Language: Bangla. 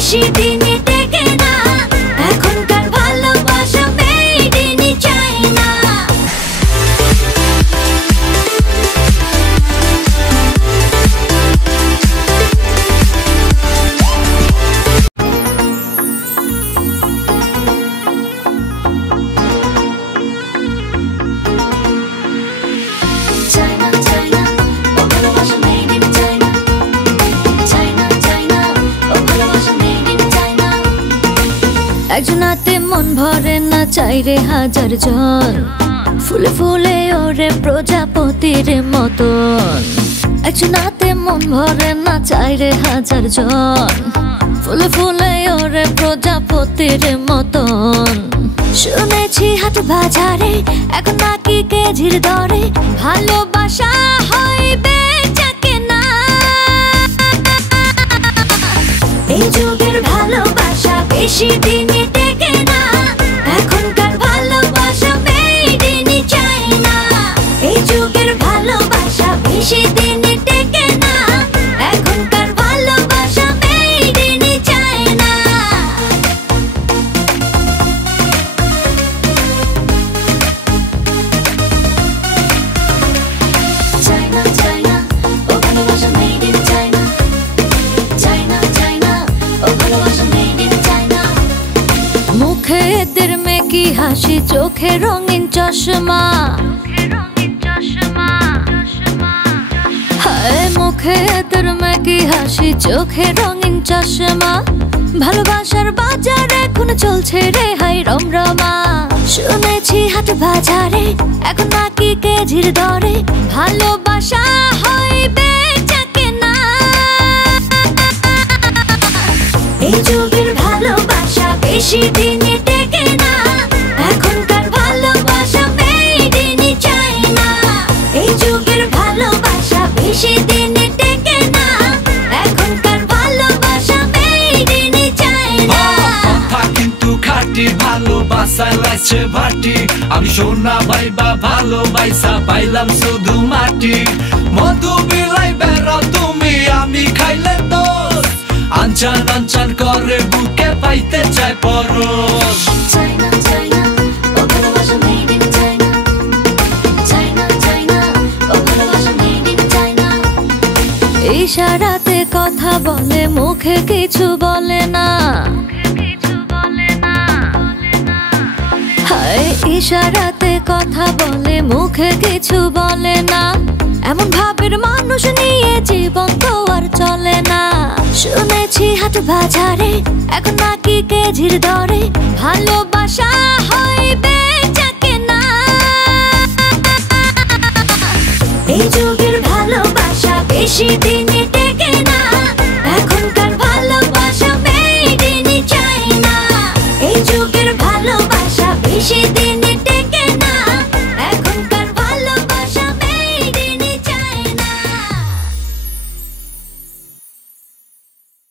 বেশি দিনে টেকে না, এখনকার ভালোবাসা মেড ইন চায়না। একজনাতে মন ভরে না, চাইরে হাজার জন, ফুলে ফুলে ওরে প্রজাপতির মতন। একজনাতে মন ভরে না, চাইরে হাজার জন, ফুলে ফুলে ওরে প্রজাপতির মতন। শুনেছি হাট বাজারে এখন নাকি কেজির দরে ভালোবাসা হয় বেচা কেনা। এই যুগের ভালোবাসা বেশি দিনে টেকে না, এখনকার ভালোবাসা মেড ইন চায়না। এই যুগের ভালোবাসা বেশি দিনে টেকে না, এখনকার ভালোবাসা made in China. China China ও ভালোবাসা made in China. China China ও ভালোবাসা মেড ইন চায়না। মুখে এদের মেকি হাসি, চোখে রঙিন চশমা। হায় মুখে এদের মেকি হাসি, চোখে রঙিন চশমা। ভালোবাসার বাজার এখন চলছে রে হাই রমরমা। শুনেছি হাট বাজারে এখন নাকি কেজির দরে ভালোবাসা হয় বেচা কেনা। এই যুগের ভালোবাসা বেশি দিনে টেকে না, এখনকার ভালোবাসা মেড ইন চায়না। এই যুগের ভালোবাসা বেশি দিনে টেকে না, এখনকার ভালোবাসা মেড ইন চায়না। কথা কিন্তু খাঁটি, ভালোবাসায় লাগছে ভাটি। আমি সোনা ভাইবা ভালোবাসা পাইলাম শুধু মাটি। মধু বিলাই বেড়াও তুমি, আমি খাইলে দোষ। আনচান আনচান করে বুকে পাইতে চাই পরশ। চায়না চায়না ও ভালোবাসা made in China. China China ও ভালোবাসা মেড ইন চায়না। ইশারাতে কথা বলে, মুখে কিছু বলে না। হায় ইশারাতে কথা বলে, মুখে কিছু বলে না। এমন ভাবের মানুষ নিয়ে জীবন তো আর চলে না। শুনেছি হাট বাজারে এখন নাকি কেজির দরে ভালোবাসা হয় বেচা কেনা। এই যুগের ভালোবাসা বেশি দিন